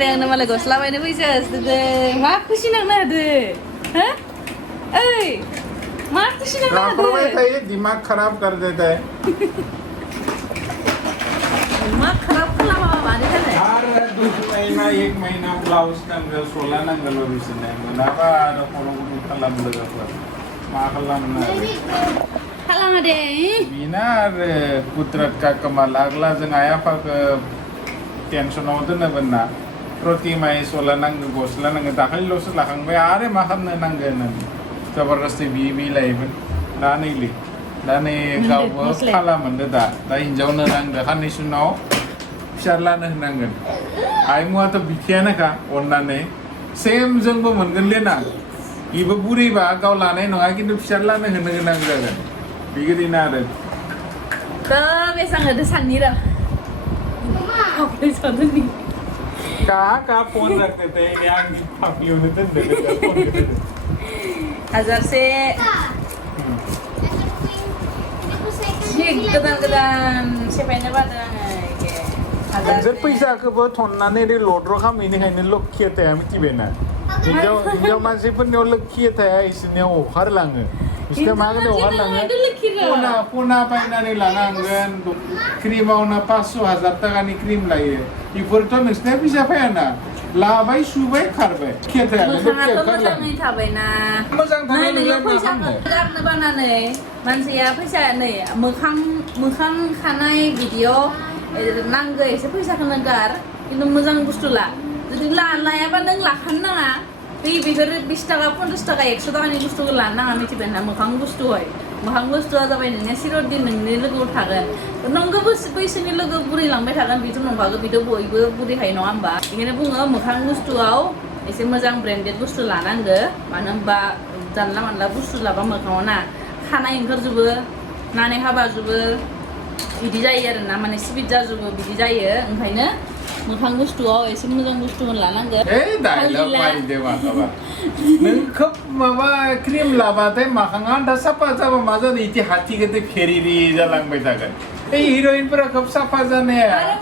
मालाबा आंनो मालाय गस्ला बायनो फैसा होदों मा खुसि नांनो होदो हो ओइ मा खुसि नांनो होदो दिमाग खराब कर देता है दिमाग खराब खालामा मानि थाखाय आरो 2 महीना 1 महीना ब्लाउज नांगौ सला नांगौ बिसोरनो मोनाबा आरो खर'खौ खालाम लोगोफोर मा खालामनो खालामा दे बिना आरो कुदरत का कमाल आगला जों आइ आफाखौ टेनसनाव दोनोमोन ना प्रति माह सला नांगौ गस्ला नांगौ दाखालिल'सो लाखांबाय आरो मा खालामनो नांगौ होननानै जबरदस्ति बि लायोमोन दा नैलै दा नै गावबो खाला मोनदो दा हिनजावनो नांदो साननैसो उनाव फिसाज्लानो होनांगोन आइमुआथ' बिखायानोखा अननानै सेम जोंबो मोनगोनलै ना बेबो बुरैबा गाव लानाय नङा खिन्थु फिसाज्लानो होनो गोनां जागोन बेबायदिनो आरो बेसां होदो साननि र' का फोन रखते थे यार फाफियों ने तो हाजारसे गोदान सेफायनो बादों आङो फैसाखौबो थननानै लद्र' खालामैनिखायनो लोखिया थाया मिथिबायना हिनजाव मानसिफोरनियाव लोखिया थाया इसोरनियाव हगारलाङो बिसोर मा होनो हगारलाङो खना बायनानै लानांगोन क्रिमावनो 500,000 थाखानि क्रिम लायो बेफोरथ' नोंसिना फैसा फायाना लाबाय सुबाय खारबाय मोजाङै थाबायना मोजां फैसाखौ गारनो बानानै मानसिया फैसा नै मोखां खानाय भिडिअ नांगौ एसे फैसाखौनो गार खिन्थु मोजां बुस्थु ला जुदि लायाबा नों लाखानो नाङा बेफोर 20 थाखा 50 थाखा 100 थाखानि बुस्थुखौ लानो नाङा मिथिबायना मोखां बुस्थुआ जाबाय नोंनिया सिर'दिन नोंनि लोगोआव थागोन नंगौ बैसोनि लोगो बुरैलांबाय थागोन बेथ' नंखागौ बेथ' बयबो बुरैहाय नङा होमबा बेखायनो बुङो मोखां बुस्थुआव एसे मोजां ब्रेन्डेड बुस्थु लानांगो मानो होनबा जानला मानला बुस्थु लाबा मोखाङाव ना खानाय ओंखारजोबो नानै हाबाजोबो बिदि जायो आरो ना माने सिबिट जाजोबो बिदि जायो ओंखायनो मोखां बुस्थुआव एसे मोजां बुस्थु लानांगोन नों खोब माबा क्रिम लाबाथाय मोखाङा दा साफा जाबा मा जानो इदि हाथिगोदै फेरिरि जालांबाय थागोन हिर'इनफोरा खोब साफा जानाया आरो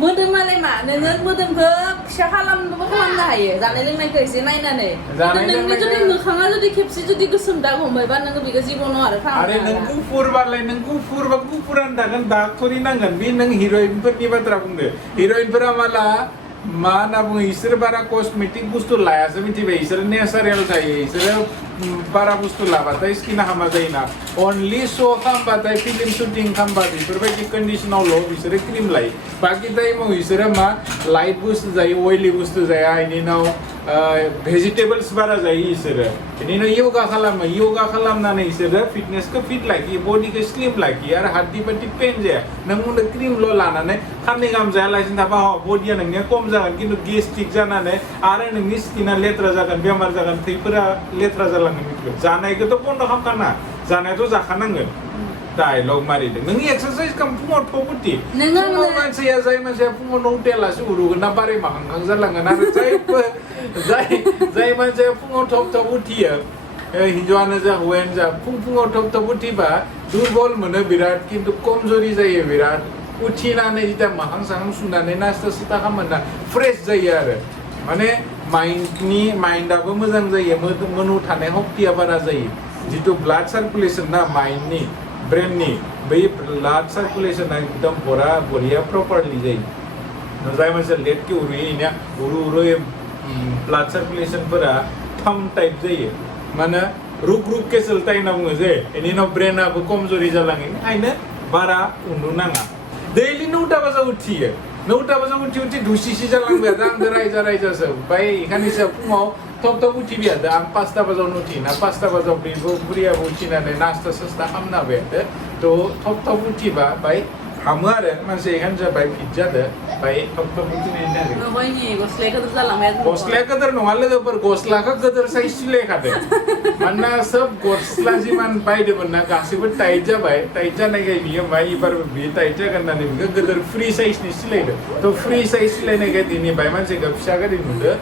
मोदोमालाय मा नोङो मोदोमखौ फिसा खालामनोबो खालामनो हायो जानाय लोंनायखौ एसे नायनानै नोंनि जुदि मोखाङा जुदि खेबसे जुदि गोसोम दाग हमबायबा नोङो बेखौ जिबनाव आरो आरो नों गुफुरबालाय नों गुफुरबा गुफुरानो थागोन दाग थरि नांगोन बे नों हिर'इनफोरनि बाथ्रा बुंदो हिर'इनफोरा माला मा होनना बुङो इसोर बारा कस्मेटिक बुस्थु लायासो मिथिबाय इसोर नेचारेल जायो इसोरो बारा बुस्थु लाबाथाय स्किना हामा जायोना अनलि श' खालामबाथाय फिल्म शुटिं खालामबा बेफोरबायदि कन्डिसनावल' बिसोरो क्रिम लायो बाखि टाइमाव बिसोरो मा लाइट बुस्थु जायो अइलि बुस्थु जाया बेनि उनाव भेजिटेबल्स बारा जायो इसोरो बेनि उनाव योगा खालामो योगा खालामनानै इसोरो फिटनेसखौ फिट लाखियो बडिखौ स्लिम लाखियो आरो हार्टि बादि पेन जाया नों उन्दै क्रिमल' लानानै खाननै गाहाम जायालासिनो थाबा बडिया नोंनिया खम जागोन खिन्थु गेस्ट्रिक जानानै आरो नोंनि स्किना लेथ्रा जागोन बेमार जागोन थैफोरा लेथ्रा जालांगोन मिथिबाय जानायखौथ' बन्द' खालामखाना जानायाथ' जाखानांगोन डायलग मारिदों नों एक्सारसाइज खालाम फुङाव थब उथि फुङाव मानसिया जाय मानसिया फुङाव नौथायालासे उरुगोन ना बाराय माखांखां जालांगोन आरो जाय मानसिया फुङाव थब उथियो हिनजावानो जा हौवायानो जा फुङाव थब उथिबा दुरबल मोनो बिराद खिन्थु कमजोरि जायो बिराद उथिनानै जिता माहां साहां सुनानै नास्ता सुस्ता खालामोना फ्रेश जायो आरो माने माइन्डआबो मोजां जायो मोदोमाव थानाय शक्तिया बारा जायो जितु ब्लाड सार्कुलेसन ना माइन्डनि ब्रेननि बै ब्लाड सार्कुलेसना एकदम बरिया प्रपारलि जायो जाय मानसिया लेटके उरुयो इनिया उरु ब्लाड सार्कुलेसनफोरा थाम टाइप जायो माने रुक केसेलथाय होनना बुङो जे बेनि उनाव ब्रेनाबो कमजोरि जालाङो ओंखायनो बारा उन्दुनाङा दैलि 9टा बाजायाव उथियो 9टा बाजायाव उथि दुसिसि जालांबाय आंजों रायजासो ओमफ्राय एखानिसो फुङाव थब उथिबाय आं 5टा बाजायावनो उथियोना 5टा बाजायाव बेबो बुरियाबो उथिनानै नास्ता सास्ता खालामना होबाय थब उथिबा बाय हामो आरो मानसिया एखानो जाबाय फिट जादो बाय थब उथिनायनि थाखाय गस्लाया गोदोर नङा लोगोफोर गस्लाखौ गोदोर साइज सिलायखादो मानोना सोब गस्ला जिमान बायदोंमोन ना गासैबो टाइट जाबाय टाइट जानायखाय बियो मा एबार बियो टाइट जागोन होननानै बिखौ गोदोर फ्रि साइजनि सिलायदो फ्रि साइज सिलायनायखाय दिनै बाय मानसिखौ फिसा गारि नुदो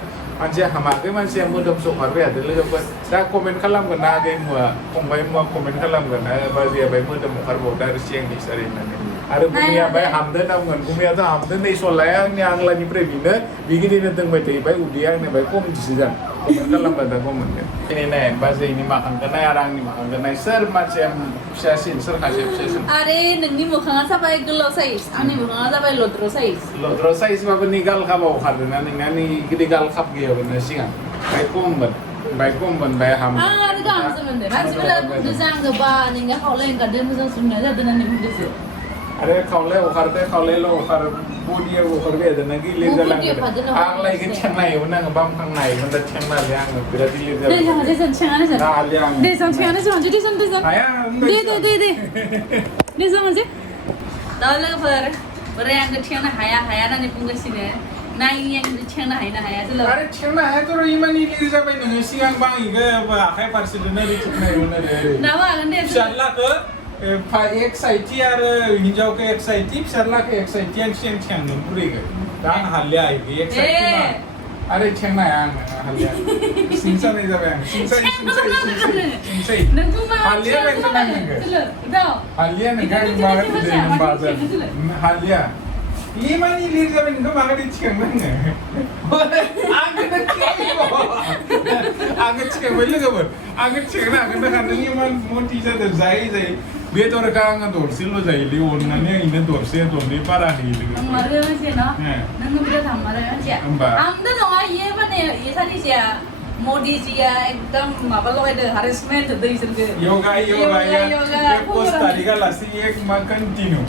मानसिया हामाखै मानसिया मोदोम सखारबाय थादो लोगोफोर दा कमेन्ट खालामगोन ना आगै मुवा फंबाय मुवा कमेन्ट खालामगोन ना बाजिया बाय मोदोम ओंखारबावदो आरो सिगांनि सारि होननानै आरो गुमिया बाय हामदो नामगोन गुमियाथ' हामदो नै सलाया आंनि आग्लानिफ्राय बिनो बिगिदिनो दोंबाय थायो बाय उदैया आंनि बाय खम दिसो जान कमेन्ट खालामबा दा खम मोनगोन दिनै नाय बाजैनि माखांखो नाय आरो आंनि माखांखो नाय सोर मानसिया फिसासिन सोर खासे फिसासिन आरे नोंनि मोखाङा जाबाय गोलाव साइज आंनि मोखाङा जाबाय लद्र साइज साइजबाबो नि गाल खाबाव खारदोना नोंना नि गिदिर गाल खाब गैयामोन सिगां बाय खममोन बाय हाम आं आरो गाहामसो मोनदों मानसिफोरा बुंदों जे आङो बा नोंना खावलाय ओंखारदों मोजां सुनाय जादों होननानै बुंदोंसो अरे खावलाय अखारदो खावलायल' अखार बडिया अखारबाय आरो ना गिलिर जालांदो आंलाय थेंनायोमोन आङो बामखांनायोमोन दा थेंनाले आङो बिराद गिलिर जाबाय दे जों थेंनानै जों दे जों थेंनानै जों दे जों हाया दे जों मोनसे दा लोगोफोर बोराय आंखौ थेंनो हाया होननानै बुंगासिनो नायनि आंखौ थेंनो हाया जों आरे थेंनो हायाथ' र' इमान गिलिर जाबाय नोङो सिगां बाङैखौ आखाइ फारसेजोंनो ओरै थेंनायोमोन आरो दाबो हागोन दे फिसाज्लाखौ एक साइडथि आरो हिनजावखौ एक साइडथि फिसाज्लाखौ एक साइडथि आं सिगां थेंनो बुरैखौ दा आं हालिया एक साइडथि मा आरे थेंनो हाया आङो हालिया सिंसानाय जाबाय आं सिंसाय हालिया बेखौ नांगोन हालिया नोंहा बाजार हालिया इमान गिलिर जाबाय नोंखौ माबायदि थिखांनो आङो थिखांबाय लोगोफोर आङो थिखांनो हागोन ना नों इमान मथि जादों जायै बेदरखौ आङो दरसेल' जायोलै अननानै आं इनो दरसे दरनै बारा होयो लोगो मारो जेना नों बिराद हामारो मानसिया आमदा नङा इयो माने इयो सानैसेया मदिजिया एकदम माबा लगायदों हारेसमेन्ट होदों इसोरखौ योगा पोस्ट तारिखा लासै एक मा कन्टिनिउ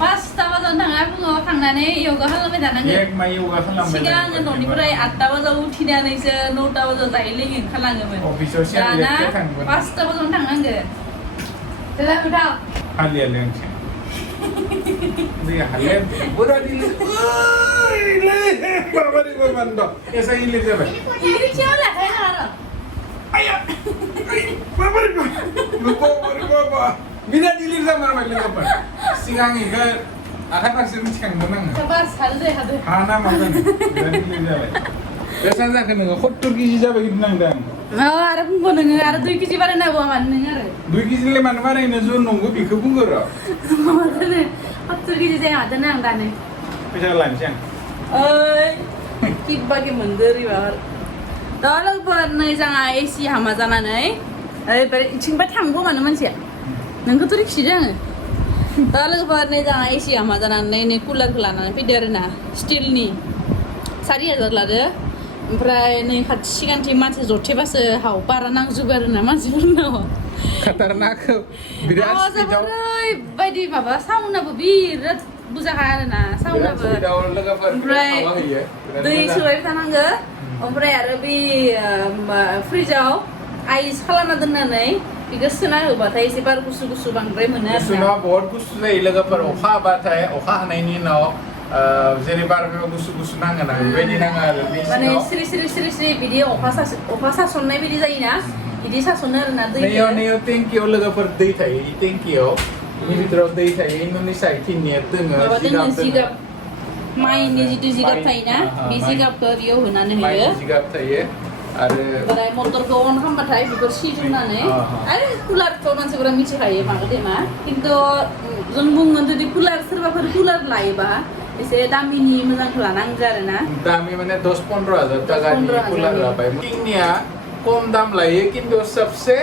5टा बाजाराव थाङा फुङाव थांनानै योगा खालामबाय थानांगो एक मा योगा खालामबाय सिगां आङो न'निफ्राय 8टा बाजाराव उथिनानैसो 9टा बाजाराव जायै लोङै ओंखारलाङोमोन अफिसाव दाना 5टा बाजाराव थांनांगो जेला खोथा हालिया लोंसै बे हालिया बुरा दिले बाबारि बाबान्द एसा गिलिर जाबाय गिलिर जाबाय आरो आया बाबारि बाबा बिराद गिलिर जामारबाय लोगोफोर सिगां इखौ आखाइ फारसेजों थिखांदों आङो बास हादो हाना मा जानो बिराद गिलिर जाबाय बेसेबां जाखो नोङो 70 केजि जाबाय गिदिर नांदों आं आरो बुंबो नोङो आरो 2 केजि बारायनांगौ मानो नों आरो 2 केजिलाय मानो बारायनो ज' नंगौ बेखौ बुंगो र' माबादोनो 70 केजि जाया हादोनो आं दानो फैसा लानोसै आं ओइ किबागे मोनदो रिबार दा लोगोफोर नै जोंहा एसि हामा जानानै ओरै इथिंबा थांगौ मानो मानसिया नोंखौथ' रिखिदों आङो दा लोगोफोर नै जोंहा एसि हामा जानानै नै कुलारखौ लानानै फैदो आरोना स्टिलनि 4000 लादो ओमफ्राय नै खाथि सिगांथिं मानसि जथेबासो हाव बारा नांजोबो आरोना मानसिफोरनाव खतरनाक बिराद स्पिडाव बायदि माबा साउन्डआबो बिराद बुरजाखा आरोना साउन्डआबो ओमफ्राय दै सोबाय थानांगो ओमफ्राय आरो बे फ्रिजाव आइस खालामना दोननानै बेखौ सोना होबाथाय एसे बार गुसु बांद्राय मोनो आरो गुसुना बहुत गुसु जायो लोगोफोर अखा हाबाथाय अखा हानायनि उनाव जेरै बार गुसु नाङो ना बेबायदि नाङो आरो माने सिरि बिदि अखा सासननाय बायदि जायोना बिदि सासनो आरोना दै नैयाव टेंकियाव लोगोफोर दै थायो इ टेंकियाव बेनि भितराव दै थायो इनि साइडथिं नेट दोङो जिगाब माइनि जितु जिगाब थायोना बे जिगाबखौ बेयाव होनानै होयो जिगाब थायो आरो ओमफ्राय मटरखौ अन खालामबाथाय बेफोर सिजौनानै आरो कुलारखौ मानसिफोरा मिथिखायो माबा देमा खिन्थु जों बुंगोन जुदि सोरबाफोर कुलार लायोबा एसे दामिनि मोजांखौ लानांगौ आरोना दामि माने 10-15 हाजार टाकानि कुलार लाबाय किंनिया कम दाम लायो किन्तु सबसे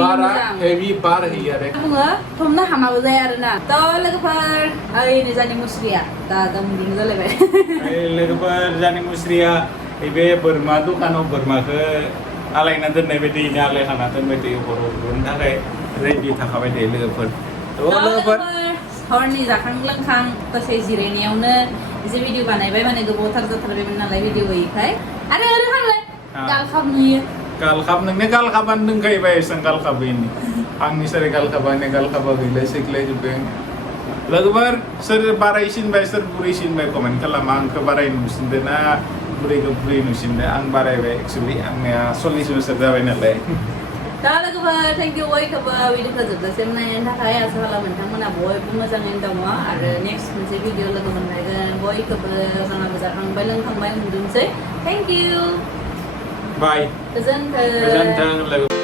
बारा हेवी बार होयो आरो बुङो थमना हामाबो जाया आरोना दा लोगोफोर ओइ नै जानि मुस्रिया दा मुलिनो जालायबाय लोगोफोर जानि मुस्रिया बे बोरमा दखानाव बोरमाखौ आलायना दोननाय बायदि आलायखाना दोनबाय थायो हरनो थाखाय रेडि थाखाबाय थायो लोगोफोर हरनि जाखां लोंखां दसे जिरायनायावनो एसे भिडिअ बानायबाय माने गोबावथार जाथारबायमोन नालाय भिडिअ गैयैखाय आरो ओरै गालखाब नुयो गालखाब नोंने गालखाबानो दोनखायोबाय एसां गालखाबैनि आंनि सारे गालखाबानो गालखाबा गैला सेख्लायजोब्बाय लोगोफोर सोर बारायसिनबाय सोर बुरैसिनबाय कमेन्ट खालामा आंखौ बारायनो नुसिनदों ना बुरैखौ बुरै नुसिनदों आं बारायबाय एक्सुवेलि आंनिया 40 बोसोर जाबाय नालाय दा लोगोफोर थेंक इउ बयखौबो भिडिअखौ जोबजासिम नायनायनि थाखाय आसा खालामो नोंथांमोना बयबो मोजाङैनो दङ आरो नेक्स्ट मोनसे भिडिअ लोगो मोनलायगोन बयखौबो जोंहाबो जाखांबाय लोंखांबाय उन्दुनोसै थेंक इउ बाय गोजोन्थों